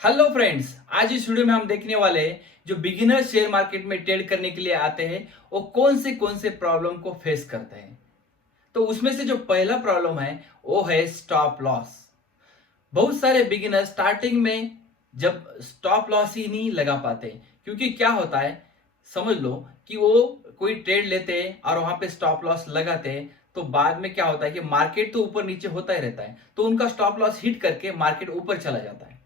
Hello friends, आज इस video में हम देखने वाले हैं जो बिगिनर शेयर मार्केट में ट्रेड करने के लिए आते हैं वो कौन से प्रॉब्लम को फेस करते हैं। तो उसमें से जो पहला प्रॉब्लम है वो है स्टॉप लॉस। बहुत सारे बिगिनर स्टार्टिंग में जब स्टॉप लॉस ही नहीं लगा पाते, क्योंकि क्या होता है, समझ लो कि वो कोई ट्रेड लेते हैं और वहां पे स्टॉप लॉस लगाते हैं। तो बाद में क्या होता है कि मार्केट तो ऊपर नीचे होता ही रहता है, तो उनका स्टॉप लॉस हिट करके मार्केट ऊपर चला जाता है।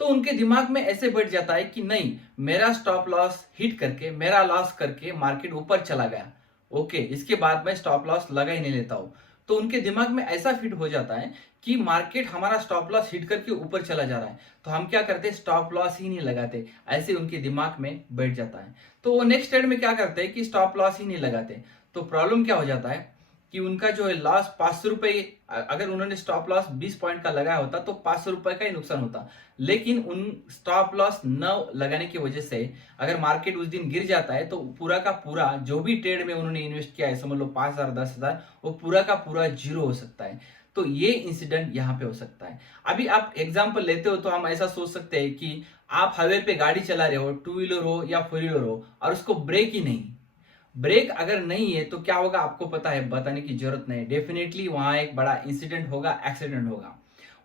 तो उनके दिमाग में ऐसे बैठ जाता है कि नहीं, मेरा स्टॉप लॉस हिट करके मेरा लॉस करके मार्केट ऊपर चला गया, ओके, इसके बाद मैं स्टॉप लॉस लगा ही नहीं लेता हूं। तो उनके दिमाग में ऐसा फिट हो जाता है कि मार्केट हमारा स्टॉप लॉस हिट करके ऊपर चला जा रहा है, तो हम क्या करते हैं, स्टॉप लॉस ही नहीं लगाते। ऐसे उनके दिमाग में बैठ जाता है। तो वो नेक्स्ट ट्रेड में क्या करते हैं कि स्टॉप लॉस ही नहीं लगाते। तो प्रॉब्लम क्या हो जाता है कि उनका जो है लॉस 500 रुपए, अगर उन्होंने स्टॉप लॉस 20 पॉइंट का लगाया होता तो 500 रुपए का ही नुकसान होता। लेकिन उन स्टॉप लॉस न लगाने की वजह से अगर मार्केट उस दिन गिर जाता है तो पूरा का पूरा जो भी ट्रेड में उन्होंने इन्वेस्ट किया है, समझ लो 5,000 10,000, वो पूरा का पूरा जीरो हो सकता है। तो ये इंसिडेंट यहाँ पे हो सकता है। अभी आप एग्जांपल लेते हो तो हम ऐसा सोच सकते हैं कि आप हाईवे पे गाड़ी चला रहे हो, टू व्हीलर हो या फोर व्हीलर हो, और उसको ब्रेक ही नहीं, ब्रेक अगर नहीं है तो क्या होगा आपको पता है, बताने की जरूरत नहीं, डेफिनेटली वहां एक बड़ा इंसिडेंट होगा, एक्सीडेंट होगा।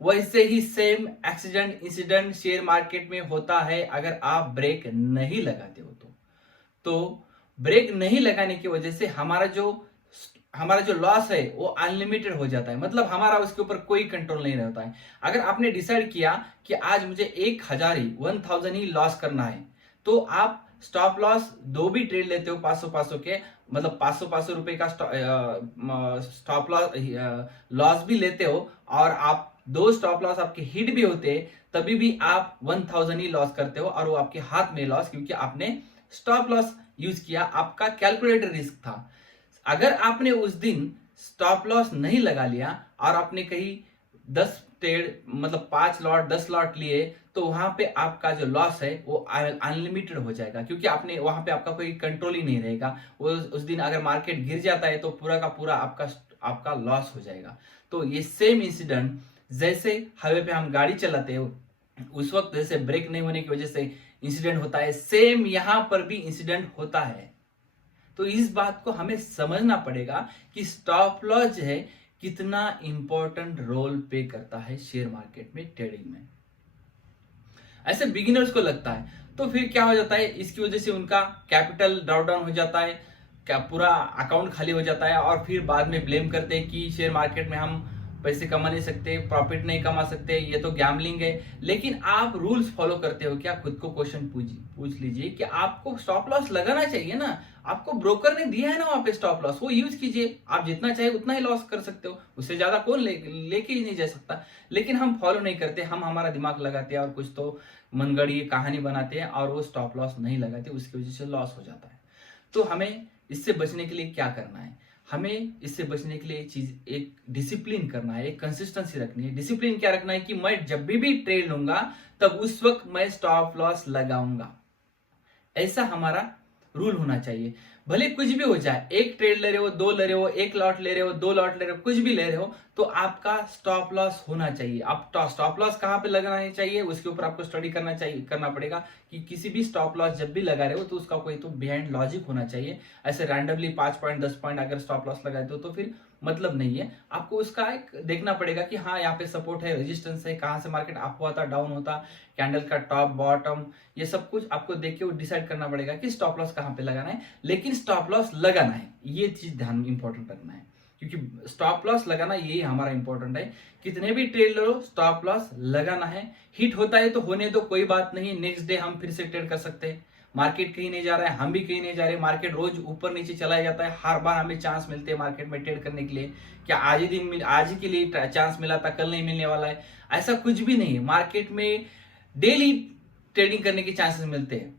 वैसे ही same accident incident share market में होता है अगर आप ब्रेक नहीं लगाते हो तो ब्रेक नहीं लगाने की वजह से हमारा जो लॉस है वो अनलिमिटेड हो जाता है। मतलब हमारा उसके ऊपर कोई कंट्रोल नहीं रहता है। अगर आपने डिसाइड किया कि आज मुझे 1,000 ही 1,000 ही लॉस करना है, तो आप स्टॉप लॉस दो भी ट्रेड लेते हो 500 के, मतलब 500 रुपए का स्टॉप लॉस लॉस भी लेते हो, और आप दो स्टॉप लॉस आपके हिट भी होते हैं, तभी भी आप 1,000 ही लॉस करते हो, और वो आपके हाथ में लॉस, क्योंकि आपने स्टॉप लॉस यूज किया, आपका कैलकुलेटेड रिस्क था। अगर आपने उस दिन स्टॉप लॉस नहीं लगा लिया और आपने कहीं 10 ट्रेड, मतलब 5 लॉट 10 लॉट लिए, तो वहां पे आपका जो लॉस है वो अनलिमिटेड हो जाएगा, क्योंकि आपने वहां पे आपका कोई कंट्रोल ही नहीं रहेगा। वो उस दिन अगर मार्केट गिर जाता है तो पूरा का पूरा आपका लॉस हो जाएगा। तो ये सेम इंसिडेंट, जैसे हाईवे पे हम गाड़ी चलाते हैं उस वक्त जैसे ब्रेक नहीं होने की वजह से इंसिडेंट होता है, सेम यहां पर भी इंसिडेंट होता है। तो इस बात को हमें समझना पड़ेगा कि स्टॉप लॉस जो है कितना इंपॉर्टेंट रोल प्ले करता है शेयर मार्केट में, ट्रेडिंग में। ऐसे बिगिनर्स को लगता है, तो फिर क्या हो जाता है, इसकी वजह से उनका कैपिटल ड्रॉ डाउन हो जाता है, क्या पूरा अकाउंट खाली हो जाता है, और फिर बाद में ब्लेम करते हैं कि शेयर मार्केट में हम पैसे कमा नहीं सकते, प्रॉफिट नहीं कमा सकते, ये तो गैम्बलिंग है। लेकिन आप रूल्स फॉलो करते हो क्या? खुद को क्वेश्चन पूछ लीजिए कि आपको स्टॉप लॉस लगाना चाहिए ना। आपको ब्रोकर ने दिया है ना वहां पे स्टॉप लॉस, वो यूज कीजिए। आप जितना चाहे उतना ही लॉस कर सकते हो, उससे ज्यादा कौन लेके ही नहीं जा सकता। लेकिन हम फॉलो नहीं करते, हम हमारा दिमाग लगाते हैं और कुछ तो मनगढ़ी कहानी बनाते हैं, और वो स्टॉप लॉस नहीं लगाते, उसकी वजह से लॉस हो जाता है। तो हमें इससे बचने के लिए क्या करना है? हमें इससे बचने के लिए चीज एक डिसिप्लिन करना है, एक कंसिस्टेंसी रखनी है। डिसिप्लिन क्या रखना है कि मैं जब भी ट्रेड लूंगा तब उस वक्त मैं स्टॉप लॉस लगाऊंगा, ऐसा हमारा रूल होना चाहिए। भले कुछ भी हो जाए, एक ट्रेड ले रहे हो, दो ले रहे हो, एक लॉट ले रहे हो, दो लॉट ले रहे हो, कुछ भी ले रहे हो, तो आपका स्टॉप लॉस होना चाहिए। आप स्टॉप लॉस कहां पे लगाना चाहिए उसके ऊपर आपको स्टडी करना पड़ेगा कि किसी भी स्टॉप लॉस जब भी लगा रहे हो तो उसका कोई तो बिहाइंड लॉजिक होना चाहिए। ऐसे रैंडमली 5 पॉइंट 10 पॉइंट अगर स्टॉप लॉस लगाते हो तो फिर मतलब नहीं है। आपको उसका एक देखना पड़ेगा कि हाँ, यहाँ पे सपोर्ट है, रेजिस्टेंस है, कहां से मार्केट अप हुआ था, डाउन होता, कैंडल का टॉप बॉटम, ये सब कुछ आपको देख के डिसाइड करना पड़ेगा कि स्टॉप लॉस कहां पे लगाना है। लेकिन स्टॉप लॉस लगाना है, ये चीज ध्यान इंपॉर्टेंट रखना है, क्योंकि स्टॉप लॉस लगाना यही हमारा इंपॉर्टेंट है। कितने भी ट्रेड लो, स्टॉप लॉस लगाना है। हिट होता है तो होने दो, कोई बात नहीं, नेक्स्ट डे हम फिर से ट्रेड कर सकते हैं। मार्केट कहीं नहीं जा रहा है, हम भी कहीं नहीं जा रहे, मार्केट रोज ऊपर नीचे चला जाता है, हर बार हमें चांस मिलते हैं मार्केट में ट्रेड करने के लिए। क्या आज ही के लिए चांस मिला था, कल नहीं मिलने वाला है? ऐसा कुछ भी नहीं है। मार्केट में डेली ट्रेडिंग करने के चांसेस मिलते हैं।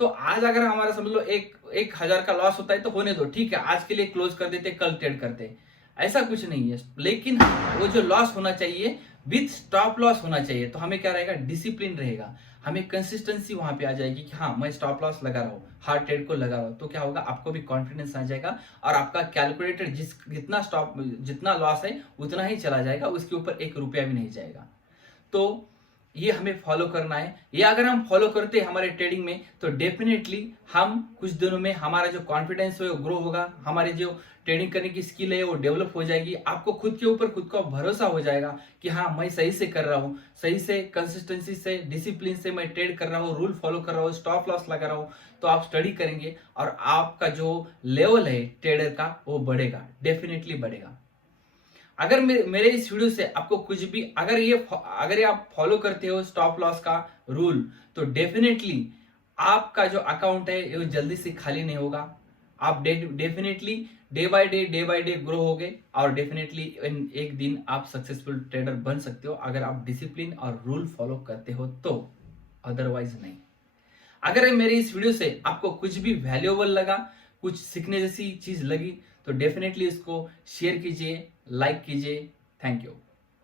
तो आज अगर हमारा समझ लो 1,000 का लॉस होता है तो होने दो, ठीक है, आज के लिए क्लोज कर देते, कल ट्रेड करते, ऐसा कुछ नहीं है। लेकिन वो जो लॉस होना चाहिए विथ स्टॉप लॉस होना चाहिए। तो हमें क्या रहेगा, डिसिप्लिन रहेगा, हमें कंसिस्टेंसी वहां पे आ जाएगी कि हाँ, मैं स्टॉप लॉस लगा रहा हूँ, हार्ड ट्रेड को लगा रहा हूँ। तो क्या होगा, आपको भी कॉन्फिडेंस आ जाएगा, और आपका कैलकुलेटेड जितना लॉस है उतना ही चला जाएगा, उसके ऊपर 1 रुपया भी नहीं जाएगा। तो ये हमें फॉलो करना है। ये अगर हम फॉलो करते हैं हमारे ट्रेडिंग में तो डेफिनेटली हम कुछ दिनों में हमारा जो कॉन्फिडेंस है वो ग्रो होगा, हमारी जो ट्रेडिंग करने की स्किल है वो डेवलप हो जाएगी। आपको खुद के ऊपर खुद का भरोसा हो जाएगा कि हाँ मैं सही से कर रहा हूँ, सही से कंसिस्टेंसी से डिसिप्लिन से मैं ट्रेड कर रहा हूँ, रूल फॉलो कर रहा हूँ, स्टॉप लॉस लगा रहा हूँ। तो आप स्टडी करेंगे और आपका जो लेवल है ट्रेडर का वो बढ़ेगा, डेफिनेटली बढ़ेगा। अगर मेरे इस वीडियो से आपको कुछ भी अगर ये आप फॉलो करते हो स्टॉप लॉस का रूल, तो डेफिनेटली आपका जो अकाउंट है ये जल्दी से खाली नहीं होगा। आप definitely day by day grow होगे और डेफिनेटली एक दिन आप सक्सेसफुल ट्रेडर बन सकते हो अगर आप डिसिप्लिन और रूल फॉलो करते हो तो, अदरवाइज नहीं। अगर मेरे इस वीडियो से आपको कुछ भी वैल्यूएबल लगा, कुछ सीखने जैसी चीज लगी, तो डेफिनेटली इसको शेयर कीजिए, लाइक कीजिए। Thank you.